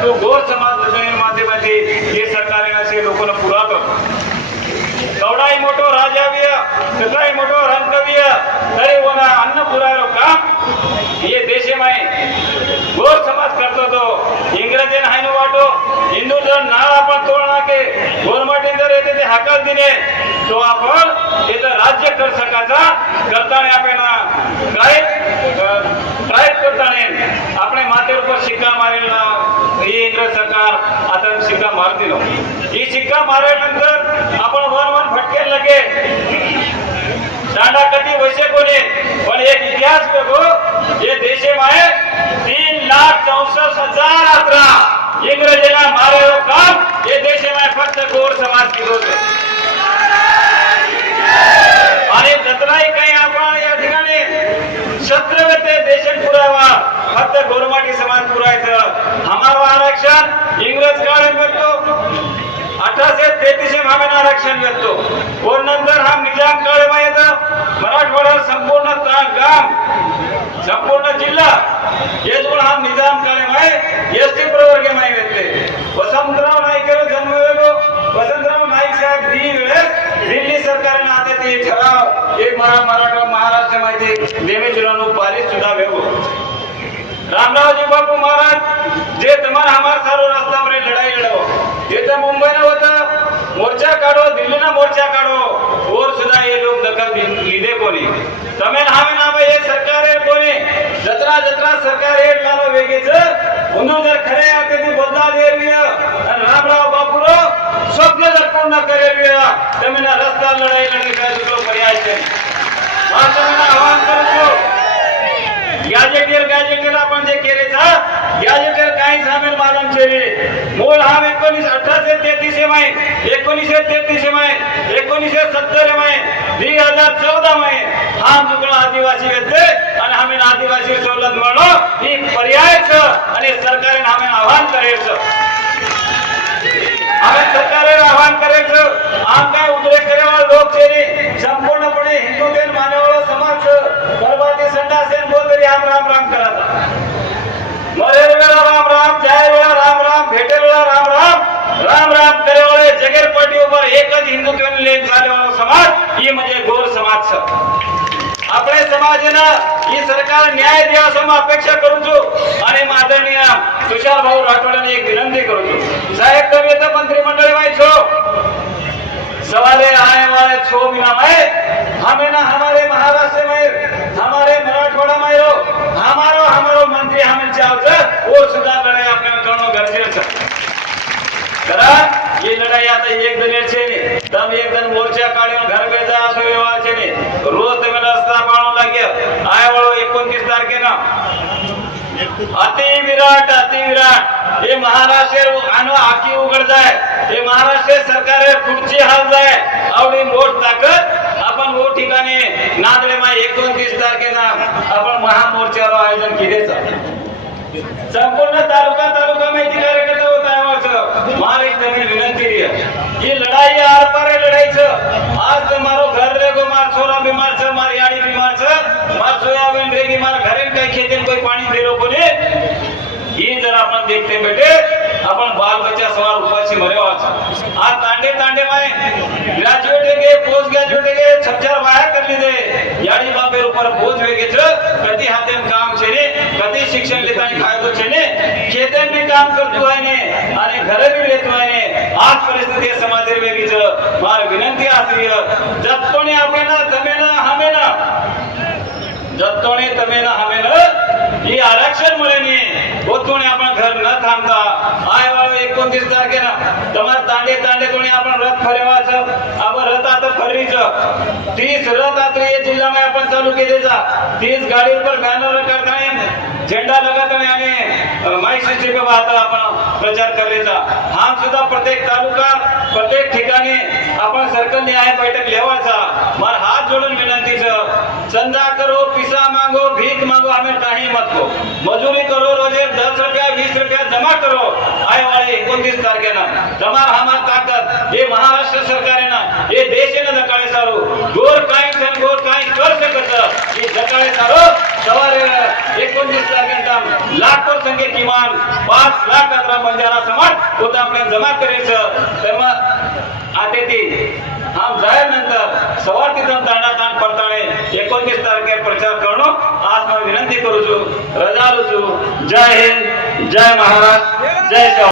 तो गोर समाज योजने माध्यमाचे हे सरकारने असे लोकांना पुरावतो कवडाई मोठो राजाव्य कसाई मोठो रंगव्य तरी ओना अन्न पुरायलो काम हे देशेमाय गोर समाज करतो तो इंग्रजीन हायनो वाटो हिंदू जर नाळ आपण तोडला के गोरमाटीन जर येते ते हाकल दिले तो आपण त्याचं राज्य कर सकाचा करताना आपण काय काय करताना આપણે માથે ઉપર સિક્કા મારેલા એ इंग्रज सरकार आता सिक्का मार दिलो ही शिक्का मारल्यानंतर आपण वन वन फटके लगे दांडा कधी वैसे कोणी? पण एक इतिहास बघो. हे देशे माये. तीन लाख चौसष्ट हजार अकरा. इंग्रजीला मारेलो काम. हे देशे माय. फक्त गोर समाज विरोध आणि जत्राही काही आपण या ठिकाणी शत्रवते देशात पुरावा. फक्त गोरमाटी समाज राजकारण करतो. अठराशे तेहतीस में आरक्षण करतो और नंतर हा निजाम काळ येतो. मराठवाडा संपूर्ण गाम संपूर्ण जिल्हा हे जोड हा निजाम काळे माय एस टी प्रवर्ग माहीत येते वसंतराव नाईक जन्म वेगो वसंतराव नाईक साहेब दी वेळेस दिल्ली सरकारने आता ते ठराव एक महा मराठा महाराष्ट्र माहिती नेहमी पारित सुद्धा वेगो रामरावजी बापू महाराज जे तुम्हाला आम्हाला सारो रस्ता पर लढाई लढव एकदा मुंबई होतं. मोर्चा काढो दिल्ली ना मोर्चा काढो. और सुद्धा हे लोक दखल लिधे कोणी. तमे नावे नाव हे सरकार आहे कोणी? जत्रा जत्रा सरकार हे लालो वेगेच. म्हणून जर खरे आहे ते बदला देवीय आणि रामराव बापूर स्वप्न जर पूर्ण करेवी तमे ना रस्ता लढाई लढे काय दुसरो पर्याय आहे महासभेला आवाहन करतो. याजे केर गाजे केर आपण जे केले या जे केर काही सामील मालम छे मूळ हावे एकोणीस अठराशे तेहतीस एम आहे एकोणीसशे तेहतीस एम आहे एकोणीसशे सत्तर एम आहे दीड हजार चौदा माय हा जुगळा आदिवासी येते आणि आम्ही आदिवासी सवलत म्हणलो ही पर्यायच आणि सरकारने आम्ही आव्हान करायचं आम्ही सरकारला आव्हान करायचं आम काय उद्रेक करेवाळ लोक संपूर्णपणे हिंदू देन मानवाळा समाज गर्भाती बोल तरी आम राम राम करा. એક જ હિન્દુત્વને લઈ ચાલ્યો સમાજ એ મજે ગોર સમાજ છે. આપણે સમાજના એ સરકાર ન્યાય દેવા અપેક્ષા કરું છું અને માનનીય તુષારભાઈ રાઠોડને એક વિનંતી કરું છું. સાહેબ, તમે તો મંત્રીમંડળમાં છો. સવારે આए हमारे छो महीना में हमें ना हमारे महाराष्ट्र में हमारे मराठवाड़ा में लढाई आता एक दिन છે ને તમે એક दिन મોરચા કાઢીને ઘર બેઠા આસો વ્યવહાર છે ને રોજ તમે રસ્તા પાડો લાગ્યા આયા વાળો 29 તારીખે अति विराट अति विराट हे महाराष्ट्र आनो आखी उघड जाय हे महाराष्ट्र सरकार पुढची हाल जाय आवडी मोठ ताकद आपण वो ठिकाणी नांदडेमा एकोणतीस तारखेला आपण महामोर्चावर आयोजन केलेच संपूर्ण तालुका तालुका माहिती लड़ाई लड़ाई से आज तुम्हारो घर रे को छोरा बीमार से मार याड़ी बीमार से मार सोयाबीन रे घरे कई खेत कोई पानी दे रो देखते बेटे अपन बाल बच्चा सवार उपासी मरे आज. तांडे तांडे माए ग्रेजुएट के पोस्ट ग्रेजुएट के छज्जर वाया कर लीधे याड़ी बापेर ऊपर बोझ वेगे छ कति हाथेन काम छे कति शिक्षण लेता फायदो छे ने खेतन में काम करतो है આ પરિસ્થિતિ સમાજ વેગી છે મારે વિનંતી આશ્રીય જત્તોને આપેના તમેના હમેના જત્તોને તમેના હમેના ಈ ಆರಕ್ಷಣ ಮುಳೆನಿ ಗೊತ್ತೋಣಿ आपण घर न थांबता आय वाळो एकोणतीस तारखेला તમાર તાંડે તાંડે તોણી आपण રથ ફરેવા છે આવ રથ આ તો ફરી છે 30 રથ આત્રીય જિલ્લામાં आपण ચાલુ કેલે છે 30 ગાડી ઉપર બેનર કરતા माहिती आपण प्रचार करायचा हा सुद्धा प्रत्येक तालुका प्रत्येक ठिकाणी आपण सर्कल न्याय बैठक लेवायचा. मला हात जोडून विनंती चंदा करो पिसा मांगो भीख मांगो आम्ही काही मत को. मजुरी करो रोजे दस रुपया वीस रुपया जमा करो. आय वाळे एकोणतीस तारखेला जमा हमार ताकद. हे महाराष्ट्र सरकारने ना हे देशेनं दकाळे सारू. गोर काय गोर काय कर सकत हे दकाळे सारो सवारे संख्ये किमान पाच लाख कचरा बंजारा समाज होता आपण जमा करायचं तर मग आता ते आम जाहीरनंतर सवारती जण दांडा दान पडताळे एकोणतीस तारखे प्रचार करणं आज मग विनंती करू रजा रुजू जय हिंद. जय महाराज जय